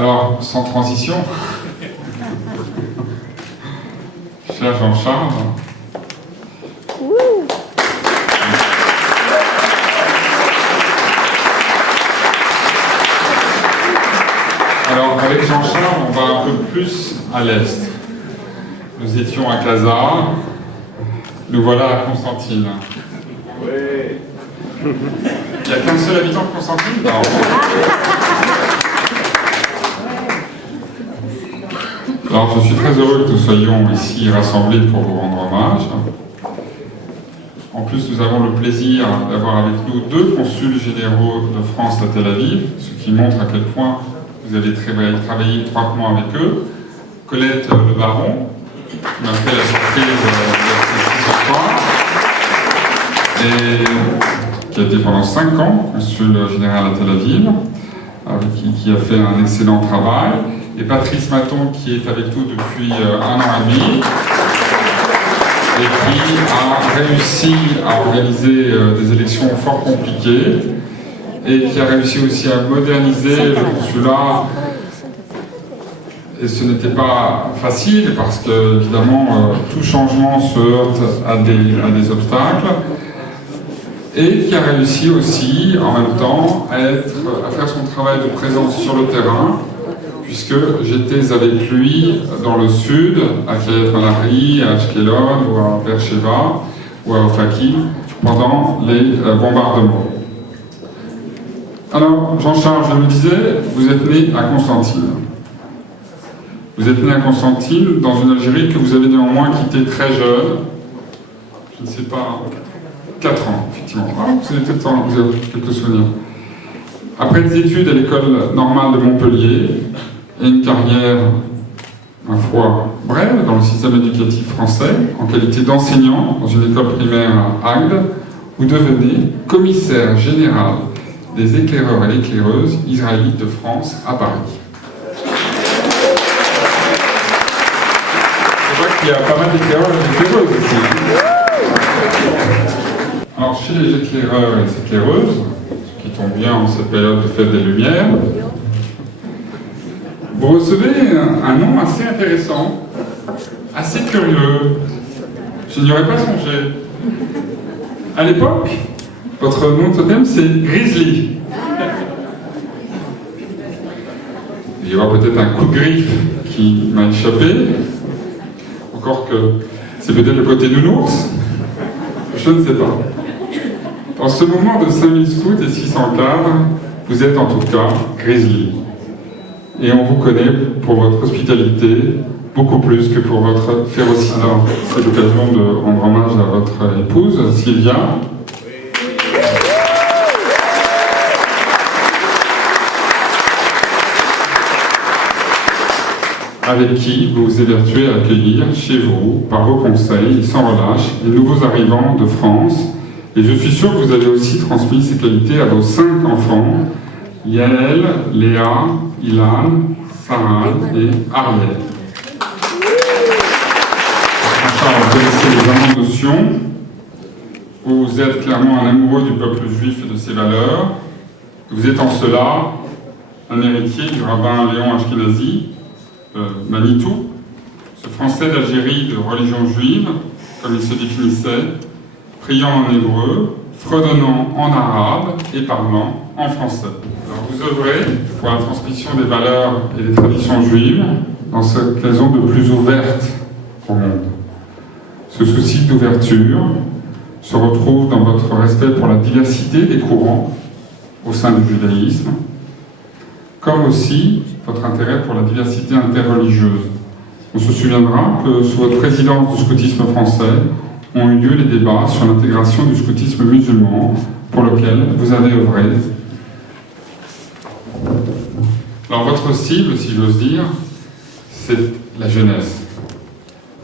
Alors, sans transition, cher Jean-Charles, alors avec Jean-Charles, on va un peu plus à l'est. Nous étions à Casa, nous voilà à Constantine. Ouais. Il n'y a qu'un seul habitant de Constantine? Non. Alors, je suis très heureux que nous soyons ici rassemblés pour vous rendre hommage. En plus, nous avons le plaisir d'avoir avec nous 2 consuls généraux de France à Tel Aviv, ce qui montre à quel point vous avez travaillé étroitement avec eux. Colette Le Baron, qui m'a fait la surprise ce soir, et qui a été pendant 5 ans consul général à Tel Aviv, qui a fait un excellent travail. Et Patrice Maton, qui est avec nous depuis 1 an et demi, et qui a réussi à organiser des élections fort compliquées, et qui a réussi aussi à moderniser le consulat. Et ce n'était pas facile, parce que, évidemment, tout changement se heurte à des obstacles, et qui a réussi aussi, en même temps, à faire son travail de présence sur le terrain, puisque j'étais avec lui dans le sud, à Kiryat Malari, à Ashkelon, ou à Beersheva, ou à Ofakim, pendant les bombardements. Alors, Jean-Charles, je me disais, vous êtes né à Constantine. Vous êtes né à Constantine, dans une Algérie que vous avez néanmoins quittée très jeune, je ne sais pas, 4 ans, effectivement. Ah, vous avez peut-être vous avez quelques souvenirs. Après des études à l'école normale de Montpellier, et une carrière, ma foi, brève dans le système éducatif français, en qualité d'enseignant dans une école primaire à Agde, vous devenez commissaire général des éclaireurs et éclaireuses israélites de France à Paris. C'est vrai qu'il y a pas mal d'éclaireurs et d'éclaireuses ici. Alors, chez les éclaireurs et les éclaireuses, ce qui tombe bien en cette période de fête des Lumières, vous recevez un nom assez intéressant, assez curieux. Je n'y aurais pas songé. À l'époque, votre nom de totem, c'est Grizzly. Il y aura peut-être un coup de griffe qui m'a échappé. Encore que c'est peut-être le côté nounours. Je ne sais pas. Dans ce moment de 5000 scouts et 600 cadres, vous êtes en tout cas Grizzly. Et on vous connaît pour votre hospitalité, beaucoup plus que pour votre férocité. Alors, c'est l'occasion de rendre hommage à votre épouse, Sylvia. Avec qui vous vous évertuez à accueillir chez vous, par vos conseils, sans relâche, les nouveaux arrivants de France. Et je suis sûr que vous avez aussi transmis ces qualités à vos 5 enfants, Yael, Léa, Ilan, Sarah et Ariel. Enfin, vous connaissez les amants de Sion. Vous êtes clairement un amoureux du peuple juif et de ses valeurs. Vous êtes en cela un héritier du rabbin Léon Ashkenazi, Manitou, ce Français d'Algérie de religion juive, comme il se définissait, priant en hébreu, fredonnant en arabe et parlant en français. Alors vous œuvrez pour la transmission des valeurs et des traditions juives dans cette occasion de plus ouverte au monde. Ce souci d'ouverture se retrouve dans votre respect pour la diversité des courants au sein du judaïsme, comme aussi votre intérêt pour la diversité interreligieuse. On se souviendra que sous votre présidence du scoutisme français ont eu lieu les débats sur l'intégration du scoutisme musulman, pour lequel vous avez œuvré. Alors votre cible, si j'ose dire, c'est la jeunesse.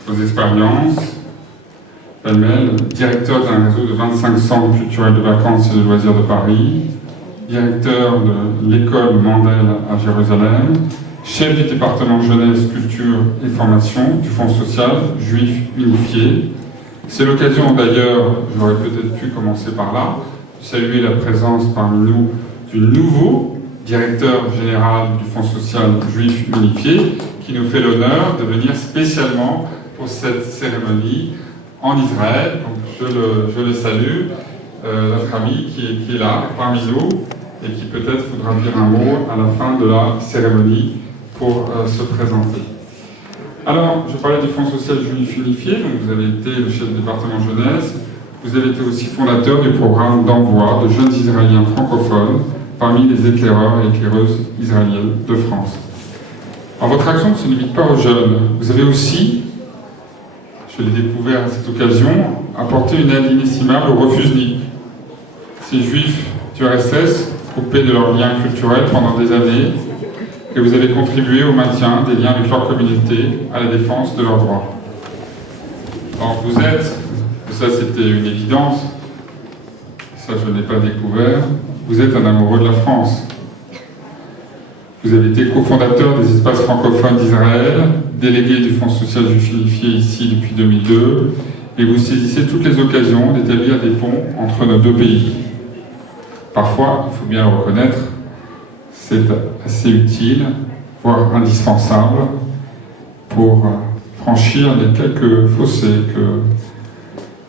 Vos expériences, pêle-mêle, directeur d'un réseau de 25 centres culturels de vacances et de loisirs de Paris, directeur de l'école Mandel à Jérusalem, chef du département jeunesse, culture et formation du Fonds social juif unifié. C'est l'occasion d'ailleurs, j'aurais peut-être pu commencer par là, de saluer la présence parmi nous du nouveau directeur général du Fonds social juif unifié, qui nous fait l'honneur de venir spécialement pour cette cérémonie en Israël. Donc je le salue, notre ami qui est là parmi nous et qui peut-être voudra dire un mot à la fin de la cérémonie pour se présenter. Alors, je parlais du Fonds social juif unifié, donc vous avez été le chef du département jeunesse, vous avez été aussi fondateur du programme d'envoi de jeunes Israéliens francophones parmi les éclaireurs et éclaireuses israéliennes de France. Alors, votre action ne se limite pas aux jeunes. Vous avez aussi, je l'ai découvert à cette occasion, apporté une aide inestimable aux refusniks, ces juifs du RSS coupés de leurs liens culturels pendant des années, et vous avez contribué au maintien des liens avec leur communauté, à la défense de leurs droits. Alors vous êtes, ça c'était une évidence, ça je ne l'ai pas découvert, vous êtes un amoureux de la France. Vous avez été cofondateur des espaces francophones d'Israël, délégué du Fonds social juif unifié ici depuis 2002, et vous saisissez toutes les occasions d'établir des ponts entre nos deux pays. Parfois, il faut bien le reconnaître, c'est assez utile, voire indispensable, pour franchir les quelques fossés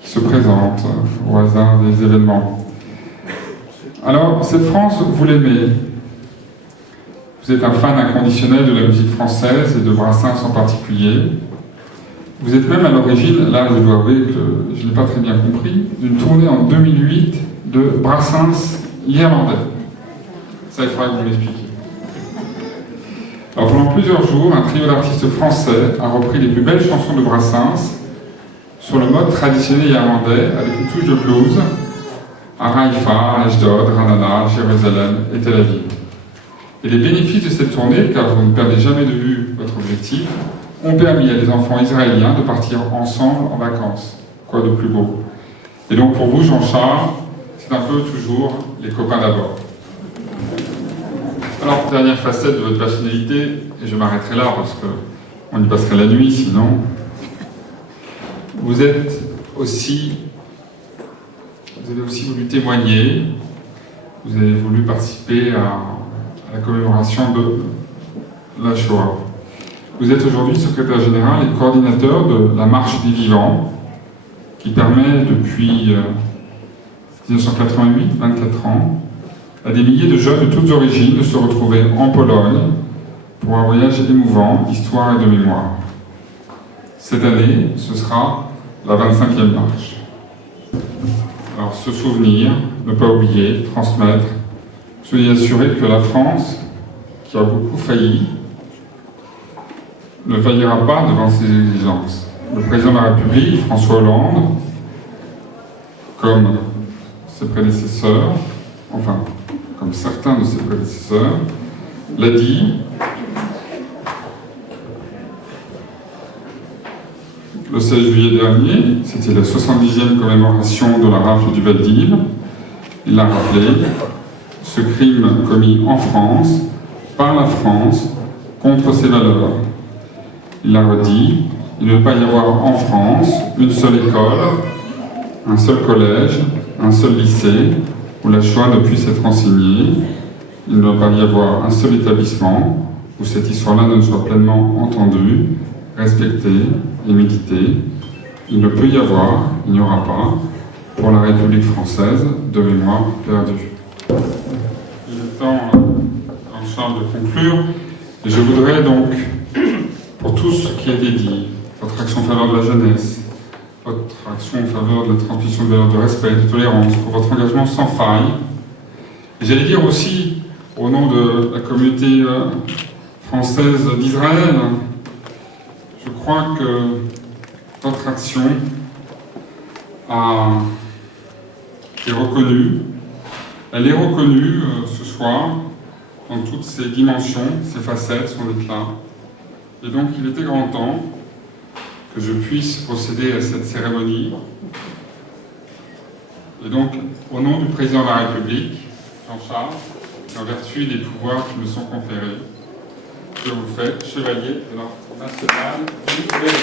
qui se présentent au hasard des événements. Alors, cette France, vous l'aimez. Vous êtes un fan inconditionnel de la musique française et de Brassens en particulier. Vous êtes même à l'origine, là je dois avouer que je n'ai pas très bien compris, d'une tournée en 2008 de Brassens l'Irlandais. Ça, il faudra que vous m'expliquiez. Alors pendant plusieurs jours, un trio d'artistes français a repris les plus belles chansons de Brassens sur le mode traditionnel irlandais avec une touche de blues à Haïfa, Ashdod, Ranana, Jérusalem et Tel Aviv. Et les bénéfices de cette tournée, car vous ne perdez jamais de vue votre objectif, ont permis à des enfants israéliens de partir ensemble en vacances. Quoi de plus beau? Et donc pour vous, Jean-Charles, c'est un peu toujours les copains d'abord. Alors, dernière facette de votre personnalité, et je m'arrêterai là parce qu'on y passerait la nuit sinon. Vous avez aussi voulu témoigner, vous avez voulu participer à la commémoration de la Shoah. Vous êtes aujourd'hui secrétaire général et coordinateur de la Marche des Vivants, qui permet depuis 1988, 24 ans, à des milliers de jeunes de toutes origines de se retrouver en Pologne pour un voyage émouvant d'histoire et de mémoire. Cette année, ce sera la 25e marche. Alors, se souvenir, ne pas oublier, transmettre, soyez assurés que la France, qui a beaucoup failli, ne faillira pas devant ces exigences. Le président de la République, François Hollande, comme ses prédécesseurs, enfin, comme certains de ses prédécesseurs, l'a dit, le 16 juillet dernier, c'était la 70e commémoration de la rafle du Vel d'Hiv. Il l'a rappelé, ce crime commis en France, par la France, contre ses valeurs. Il l'a redit, il ne peut pas y avoir en France une seule école, un seul collège, un seul lycée, où la Shoah ne puisse être enseignée. Il ne doit pas y avoir un seul établissement où cette histoire-là ne soit pleinement entendue, respectée et méditée. Il ne peut y avoir, il n'y aura pas, pour la République française, de mémoire perdue. Il est temps, Jean-Charles, de conclure. Et je voudrais donc, pour tout ce qui a été dit, votre action en faveur de la jeunesse, votre action en faveur de la transmission de valeurs de respect, de tolérance, pour votre engagement sans faille. Et j'allais dire aussi, au nom de la communauté française d'Israël, je crois que votre action est reconnue. Elle est reconnue ce soir dans toutes ses dimensions, ses facettes, son éclat. Et donc il était grand temps que je puisse procéder à cette cérémonie. Et donc, au nom du président de la République, Jean-Charles, et en vertu des pouvoirs qui me sont conférés, je vous fais chevalier de l'Ordre national du Québec.